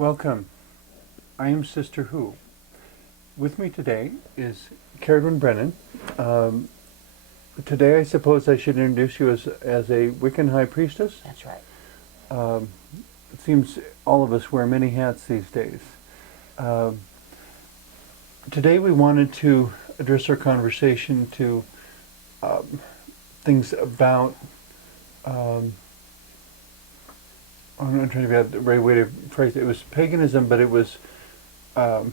Welcome. I am Sister Who. With me today is Carridwen Brennan. Today I suppose I should introduce you as a Wiccan High Priestess. That's right. It seems all of us wear many hats these days. Today we wanted to address our conversation to things about I'm not trying to figure out the right way to phrase it. It was paganism, but it was in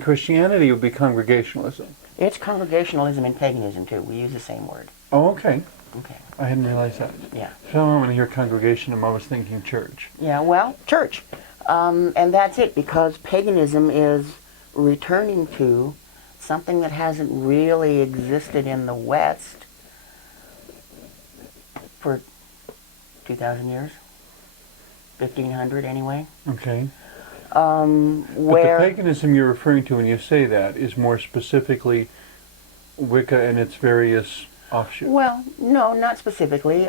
Christianity it would be congregationalism. It's congregationalism and paganism too. We use the same word. Oh, okay. Okay. I hadn't realized that. Yeah. So when I hear congregation, I'm always thinking church. Yeah, well, church. And that's it, because paganism is returning to something that hasn't really existed in the West for 2,000 years. 1,500 anyway. Okay. Where But the paganism you're referring to when you say that is more specifically Wicca and its various offshoots. Well, no, not specifically.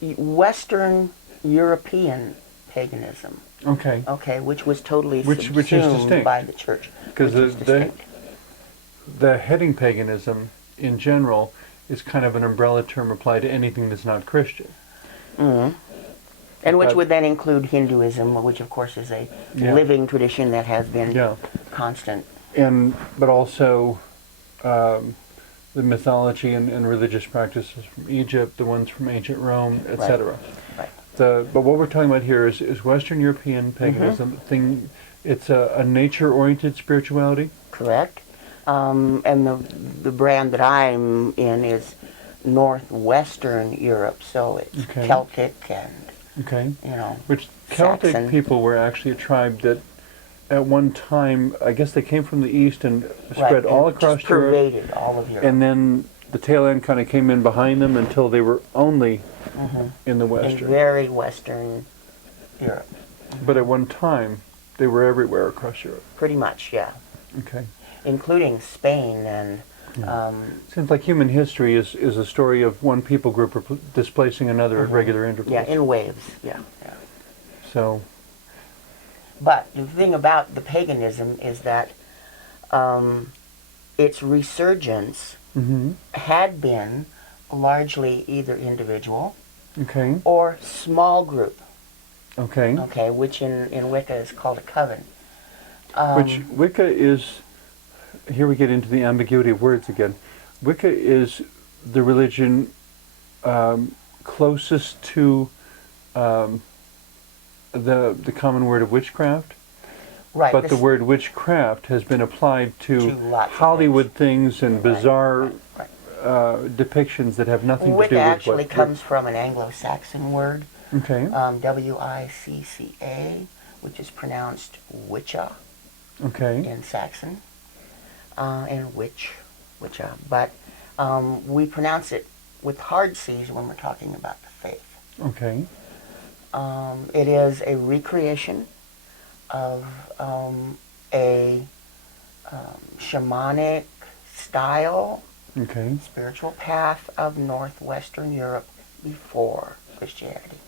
Western European paganism. Okay. Okay, which was totally Which is subsumed distinct. by the church. Because the heading paganism in general is kind of an umbrella term applied to anything that's not Christian. Mm-hmm. And which would then include Hinduism, which of course is a living tradition that has been constant. But also the mythology and religious practices from Egypt, the ones from ancient Rome, etc. Right. But what we're talking about here is Western European paganism. It's a nature-oriented spirituality. Correct. And the brand that I'm in is Northwestern Europe, so it's Celtic and Which Celtic Saxon. people were actually a tribe that at one time, I guess they came from the east and spread all across just Europe. pervaded all of Europe. And then the tail end kind of came in behind them until they were only in the in Western. very Western Europe. But at one time, they were everywhere across Europe. Pretty much, yeah. Okay. Including Spain and... Seems like human history is a story of one people group displacing another at regular intervals. Yeah, in waves, yeah. So... But the thing about the paganism is that its resurgence had been largely either individual or small group. Okay, which in Wicca is called a coven. Which Wicca is, here we get into the ambiguity of words again. Wicca is the religion closest to the common word of witchcraft. Right. But the word witchcraft has been applied to Hollywood things and bizarre depictions that have nothing to do with Wicca actually comes from an Anglo-Saxon word. W-I-C-C-A, which is pronounced witcha in Saxon, and witcha. But we pronounce it with hard C's when we're talking about the faith. It is a recreation of a shamanic style, spiritual path of Northwestern Europe before Christianity.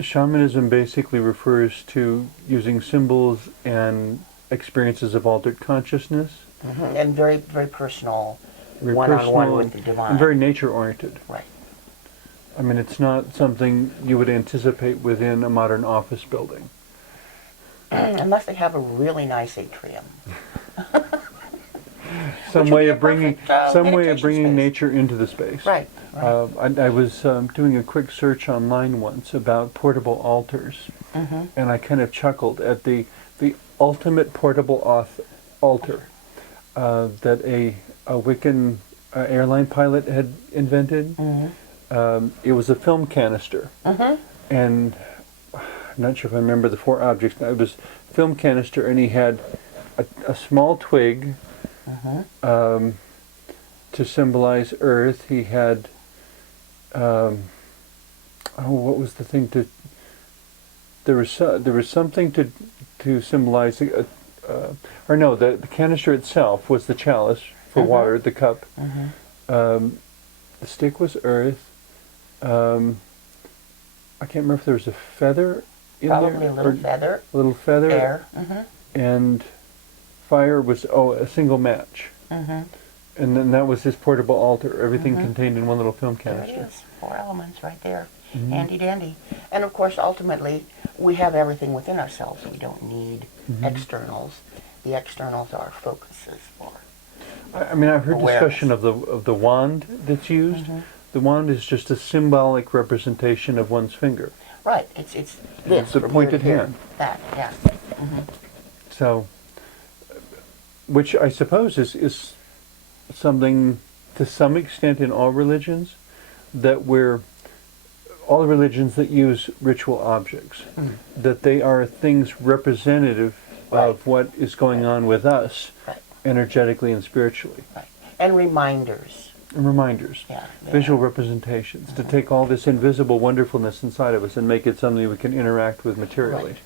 Shamanism basically refers to using symbols and experiences of altered consciousness. And very, very personal, one-on-one with the divine. And very nature-oriented. Right. I mean, it's not something you would anticipate within a modern office building. Unless they have a really nice atrium. Some way of bringing space. nature into the space. Right. I was doing a quick search online once about portable altars, and I kind of chuckled at the ultimate portable altar that a Wiccan airline pilot had invented. It was a film canister, and I'm not sure if I remember the four objects. It was film canister, and he had a small twig to symbolize earth. He had what was the thing to? There was something to symbolize or no, the canister itself was the chalice for water, the cup. The stick was earth. I can't remember if there was a feather in there. Probably a little feather. A little feather. Air. And fire was, a single match. And then that was his portable altar. Everything contained in one little film canister. There it is. 4 elements right there. Handy dandy. And of course, ultimately, we have everything within ourselves. We don't need externals. The externals are focuses for I mean, I've heard awareness. discussion of the wand that's used. The wand is just a symbolic representation of one's finger. Right. It's this. The from pointed here to hand. here. That, yeah. So, which I suppose is something to some extent in all religions, that all religions that use ritual objects, that they are things representative of what is going on with us energetically and spiritually. Right. And reminders. And reminders. Yeah. Visual representations, to take all this invisible wonderfulness inside of us and make it something we can interact with materially. Right.